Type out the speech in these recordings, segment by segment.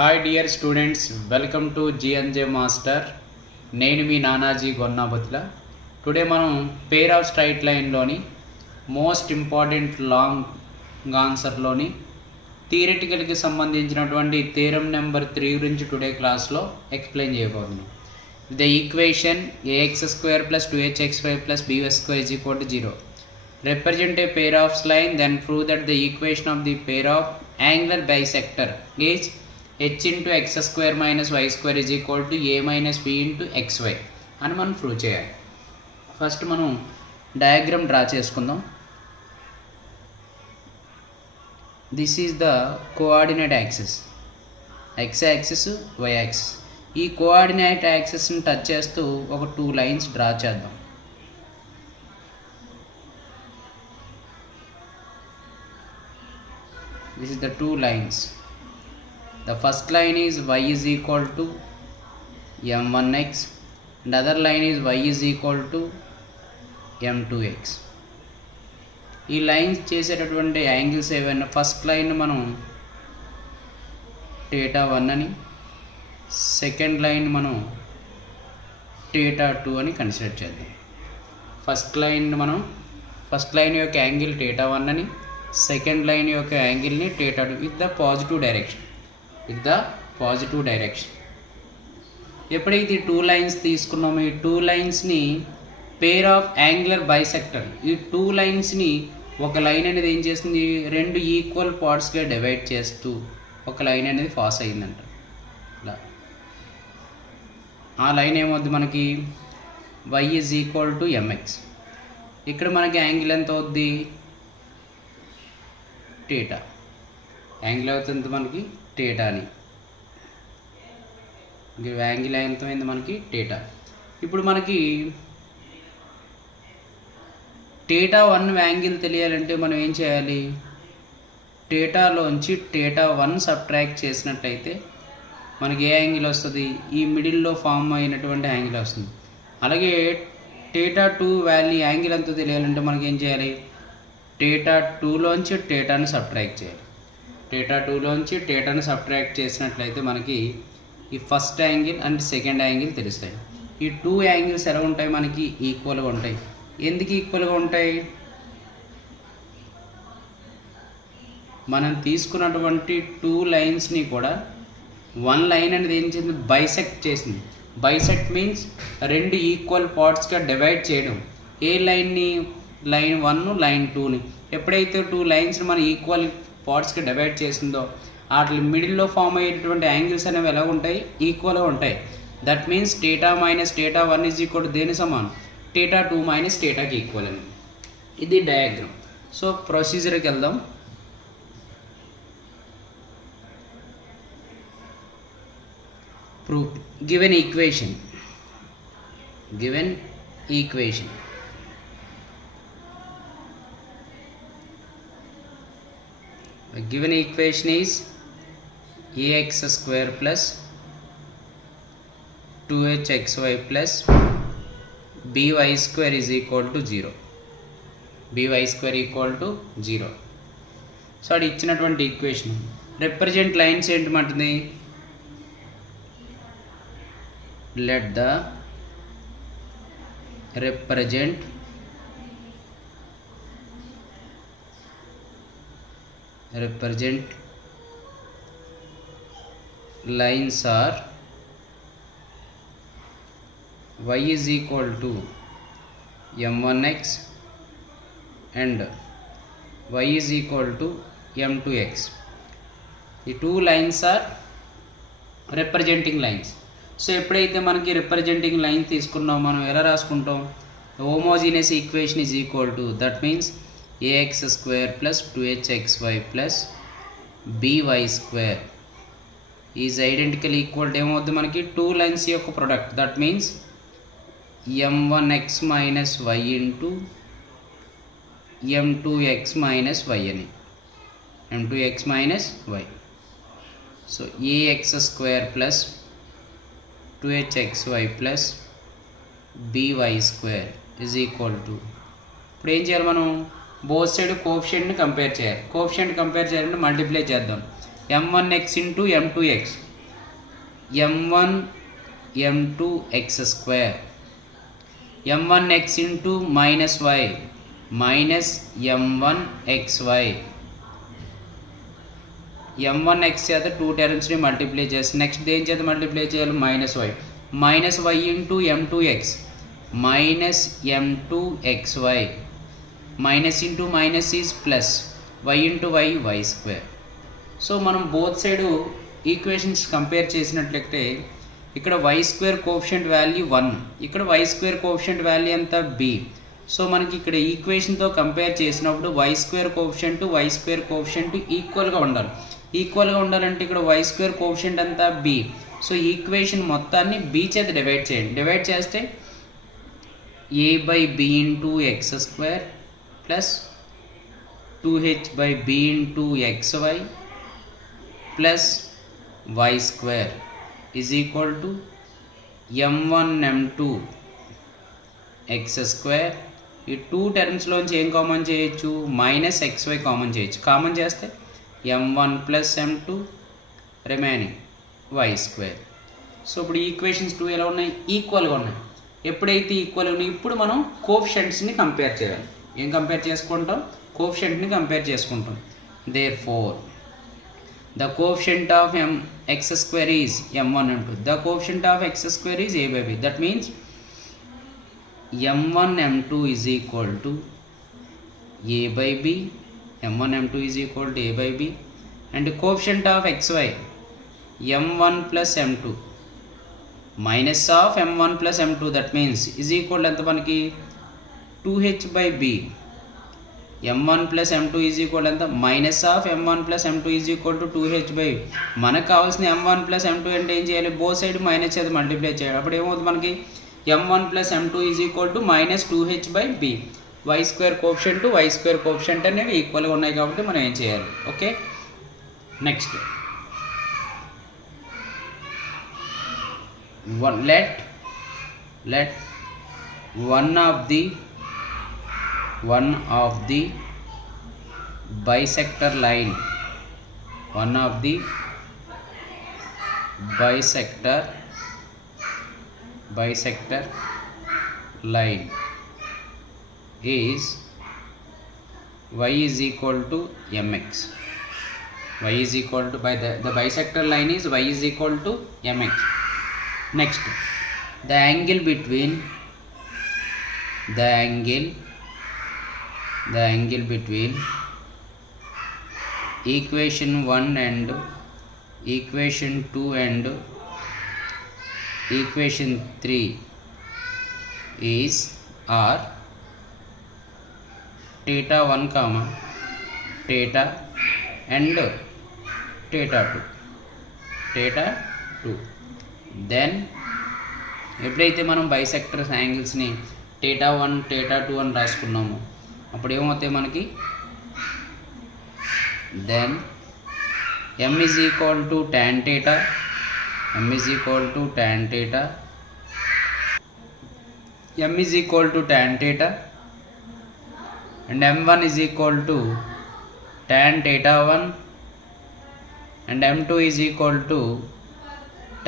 Hi dear students, welcome to GNJ master. నేను మీ Nanaji Gonnabathula. Today మనం పేర్ ఆఫ్ స్ట్రైట్ లైన్లోని మోస్ట్ ఇంపార్టెంట్ లాంగ్ ఆన్సర్లోని థియరిటికల్కి సంబంధించినటువంటి థియరం నెంబర్ 3 గురించి టుడే క్లాస్లో ఎక్స్ప్లెయిన్ చేయబోతున్నాం. The equation ax² + 2hxy + by² = 0. Represent a pair of line, then prove that the equation of the pair of angular bisector is h into x² - y² = a - b into xy అని మనం prove చేయాలి. First మనం diagram draw చేసుకుందాం. This is the coordinate axis, x axis, y axis. ఈ coordinate యాక్సిస్ని touch చేస్తూ ఒక 2 lines draw చేద్దాం. This is the 2 lines. The first line is y is equal to m1x and other line is y is equal to m2x. ఈ lines చేసేటటువంటి angles ఏవైనా, first line మనం θ1 అని, second line మనం θ2 అని కన్సిడర్ చేద్దాం. First line యొక్క angle θ1 అని, సెకండ్ లైన్ యొక్క యాంగిల్ని θ2 విత్ ద పాజిటివ్ డైరెక్షన్. ఎప్పుడైతే ఈ 2 లైన్స్ తీసుకున్నామో, ఈ 2 లైన్స్ని పేర్ ఆఫ్ యాంగులర్ బైసెక్టర్, ఈ 2 లైన్స్ని ఒక లైన్ అనేది ఏం చేస్తుంది, 2 ఈక్వల్ పార్ట్స్గా డివైడ్ చేస్తూ ఒక లైన్ అనేది పాస్ అయిందంట. ఇలా ఆ లైన్ ఏమవుద్ది మనకి, y is equal to mx. ఇక్కడ మనకి యాంగిల్ ఎంత అవుద్ది, θ. యాంగిల్ అవుతుంది మనకి θ అని, యాంగిల్ ఎంతమైంది మనకి θ. ఇప్పుడు మనకి θ1 యాంగిల్ తెలియాలంటే మనం ఏం చేయాలి, θలోంచి θ1 సబ్ట్రాక్ట్ చేసినట్లయితే మనకి ఏ యాంగిల్ వస్తుంది, ఈ మిడిల్లో ఫామ్ అయినటువంటి యాంగిల్ వస్తుంది. అలాగే θ2 వాల్యూ యాంగిల్ ఎంతో తెలియాలంటే మనకి ఏం చేయాలి, θ2లోంచి θని సబ్ట్రాక్ట్ చేయాలి. θ2లోంచి θని సబ్ట్రాక్ట్ చేసినట్లయితే మనకి ఈ first angle and second angle తెలుస్తాయి. ఈ 2 యాంగిల్స్ ఎలా ఉంటాయి, మనకి ఈక్వల్గా ఉంటాయి. ఎందుకు ఈక్వల్గా ఉంటాయి, మనం తీసుకున్నటువంటి 2 లైన్స్ని కూడా 1 లైన్ అనేది ఏం చేసింది, బైసెక్ట్ చేసింది. బైసెక్ట్ మీన్స్ 2 ఈక్వల్ పార్ట్స్గా డివైడ్ చేయడం. ఏ లైన్ని, లైన్ 1, లైన్ 2ని. ఎప్పుడైతే 2 లైన్స్ని మనం ఈక్వల్ పార్ట్స్కి డివైడ్ చేసిందో వాటి మిడిల్లో ఫామ్ అయ్యేటువంటి యాంగిల్స్ అనేవి ఎలా ఉంటాయి, ఈక్వల్గా ఉంటాయి. దట్ మీన్స్ θ - θ1 = దేని సమానం, θ2 - θకి ఈక్వల్ అని. ఇది డయాగ్రామ్. సో ప్రొసీజర్కి వెళ్దాం. Proof. Given equation given equation is ax² plus 2hxy plus by² is equal to 0. So అది ఇచ్చినటువంటి ఈక్వేషన్. రిప్రజెంట్ లైన్స్ ఏంటంటుంది, let the represent lines are y is equal to m1x and y is equal to m2x. The 2 lines are representing lines. So ఎప్పుడైతే మనకి representing line తీసుకున్నాం, మనం ఎలా రాసుకుంటాం, homogeneous equation is equal to, that means ax² plus 2hxy plus by² is identical equal to ఏమవుతుంది మనకి, 2 lines యొక్క product. That means m1x minus y into m2x minus y అని, m2x minus y. So ax² plus 2hxy plus by² is equal to, ఇప్పుడు ఏం చేయాలి, మనం both side కోఎఫిషియంట్ని compare చేయాలి. Coefficient compare చేయాలంటే మల్టిప్లై చేద్దాం. m1x into m2x, m1 m2 x square, m1x into minus y minus m1 xy, m1x చేత 2 టర్మ్స్ని multiply చేసి next దేని చేత మల్టిప్లై చేయాలి minus y into m2x minus m2xy, minus into minus is plus, y into y square. So మనం both side equations compare చేసినట్లయితే ఇక్కడ y square coefficient value 1, ఇక్కడ y square coefficient value ఎంత b. So మనకి ఇక్కడ ఈక్వేషన్తో compare చేసినప్పుడు y square coefficient ఈక్వల్గా ఉండాలంటే ఇక్కడ y స్క్వేర్ కోఎఫిషియంట్ అంతా b. సో ఈక్వేషన్ మొత్తాన్ని b చేత డివైడ్ చేయండి. డివైడ్ చేస్తే a by b into X square plus 2h by b into xy plus y square is equal to m1 m2 x square. ఈ 2 టర్మ్స్లోంచి ఏం common చేయొచ్చు minus xy common చేయొచ్చు. Common చేస్తే m1 plus m2 remaining y square. So ఇప్పుడు equations 2 ఎలా ఉన్నాయి ఈక్వల్గా ఉన్నాయి. ఎప్పుడైతే ఈక్వల్ ఉన్నాయి ఇప్పుడు మనం కోఎఫిషియంట్స్ని కంపేర్ చేయాలి. ఏం కంపేర్ చేసుకుంటాం కోఎఫిషియంట్ని కంపేర్ చేసుకుంటాం. Therefore the coefficient of x square is m1 m2. The coefficient of x square is a by b. That means m1 m2 is equal to a by b. m1 m2 is equal to a by b. And the coefficient of xy m1 plus m2 minus of m1 plus m2. That means is equal to ఎంత మనకి 2h by b. m1 plus m2 is equal ఎంత minus of m1 plus m2 is equal to 2h by. మనకు కావాల్సిన m1 plus m2 అంటే ఏం చేయాలి బో side minus చేత మల్టిప్లై చేయాలి. అప్పుడు ఏమవుతుంది మనకి m1 plus m2 is equal to minus 2h by b. y square coefficient అనేవి ఈక్వల్గా ఉన్నాయి కాబట్టి మనం ఏం చేయాలి. Okay next let one of the bisector line is y is equal to mx. Y is equal to the bisector line is y is equal to mx. Next, the angle between equation 1 and equation 2 and equation 3 is r theta 1 comma theta and theta 2. Then ఎప్పుడైతే మనం bisectors యాంగిల్స్ని theta 1 theta 2 అని రాసుకున్నాము అప్పుడు ఏమవుతాయి మనకి then m is equal to tan theta m is equal to tan theta and m1 is equal to tan theta 1 and m2 is equal to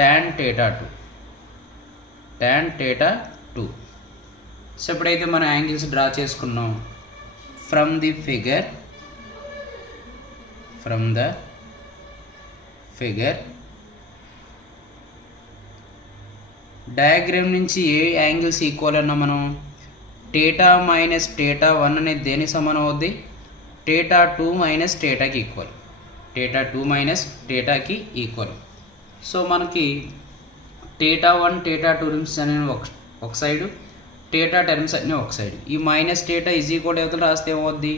tan theta 2. So ఎప్పుడైతే మనం angles draw చేసుకున్నాం from the figure diagram నుంచి ఏ angles equal అన్నా మనం theta minus theta 1 అనేది దేనికి సమానం అవుద్ది theta 2 మైనస్ thetaకి ఈక్వల్. సో మనకి theta 1 theta 2 టర్మ్స్ అనేవి ఒక సైడు theta టర్మ్స్ అన్నీ ఒక సైడ్. ఈ minus theta is equal to రాస్తే ఏమవుద్ది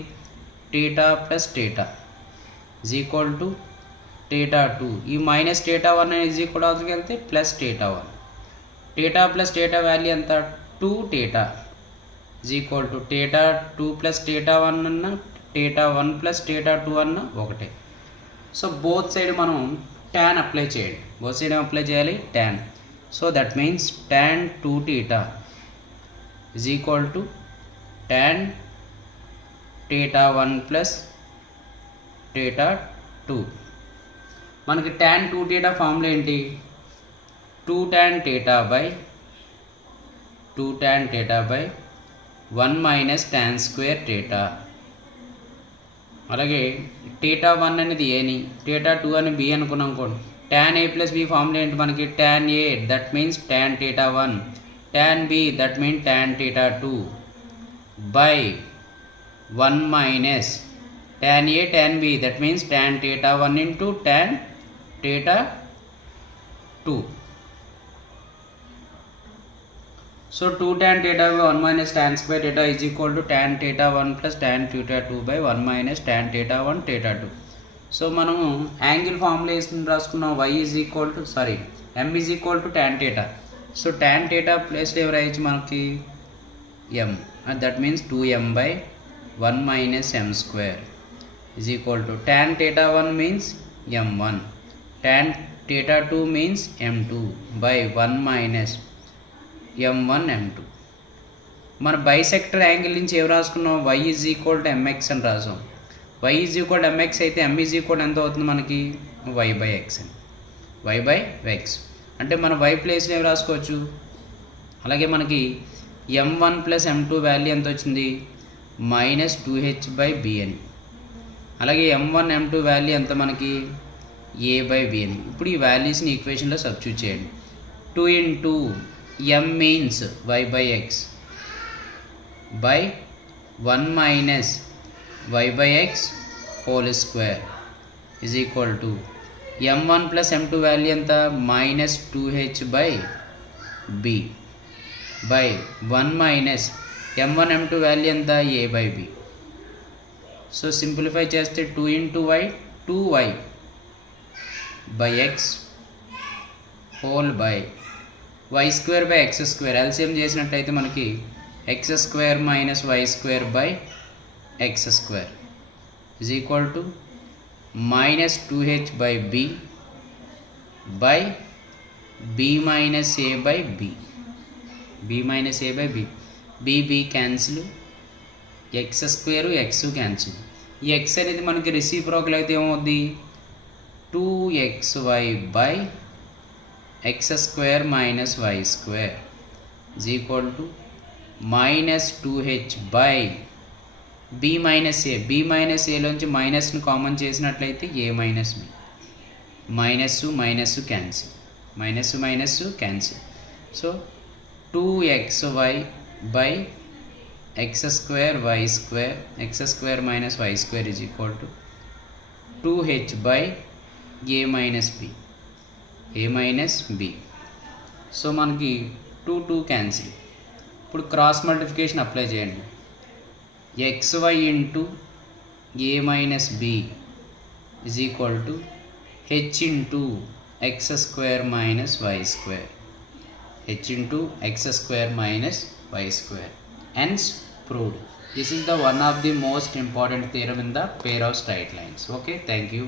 theta plus theta is equal to theta 2. ఈ మైనస్ theta 1 అనేది ఈజ్ ఈక్వల్ అవుతుంది వెళ్తే plus theta 1. theta plus theta value ఎంత 2 theta is equal to theta 2 plus theta 1 అన్న theta 1 ప్లస్ theta 2 అన్న ఒకటే. సో బోత్ సైడ్ మనం tan అప్లై చేయాలి tan. So that means tan 2 theta is equal to tan theta 1 plus theta 2. మనకి tan 2 theta formula ఏంటి 2 tan theta by 1 minus tan square theta. అలాగే theta 1 అనేది ఏని, theta 2 అని b అనుకున్నాం అనుకోండి. tan a plus b formula ఏంటి మనకి, tan a that means tan theta 1, tan b that means tan theta 2 by 1 minus tan a tan b that means tan theta 1 into tan theta 2. So 2 tan theta by 1 minus tan square theta is equal to tan theta 1 plus tan theta 2 by 1 minus tan theta 1 theta 2. So మనము angle formulation రాసుకున్నాం, y is equal to m is equal to tan theta. So tan theta place లో రాయొచ్చు మనకి m, and that means 2m by 1 minus m square is equal to tan theta 1 means m1, tan theta 2 means m2 by 1 minus m1 m2. మన bisector angle నుంచి ఏం రాసుకున్నాం, y is equal to mx అని రాసాం. y is equal to mx అయితే m is equal ఎంత అవుతుంది మనకి, y by x అని, y by x అంటే మన y ప్లేస్లో ఏం రాసుకోవచ్చు. అలాగే మనకి m1 ప్లస్ m2 వాల్యూ ఎంత వచ్చింది, మైనస్ 2h బై b అని. అలాగే m1 m2 వాల్యూ ఎంత మనకి, a బై b అని. ఇప్పుడు ఈ వాల్యూస్ని ఈక్వేషన్లో సబ్స్టిట్యూట్ చేయండి. 2 into m means y by x by 1 minus y by x whole square is equal to m1 plus m2 value ఎంత, minus 2h by b by 1 minus m1 m2 value ఎంత, a by b. So simplify చేస్తే 2 into y 2y by x whole by y square by x square. LCM చేసినట్టయితే మనకి x square minus y square by x square is equal to minus 2h by b by b minus a by b, b minus a by b, b cancel, x square x cancel. ఈ x అనేది మనకి reciprocal అయితే ఏమవుద్ది, 2xy by x square minus y square is equal to minus 2h by b minus a. b minus ఏలోంచి మైనస్ని common చేసినట్లయితే a minus b, minus minus cancel, minus minus cancel. So 2xy by x square y square, x square minus y square is equal to 2h by a minus b, a minus b. So మనకి 2 cancel. ఇప్పుడు cross multiplication apply చేయండి. xy into a minus b is equal to h into x square minus y square, h into x square minus y square. Hence proved. This is the one of the most important theorem in the pair of straight lines. Okay, thank you.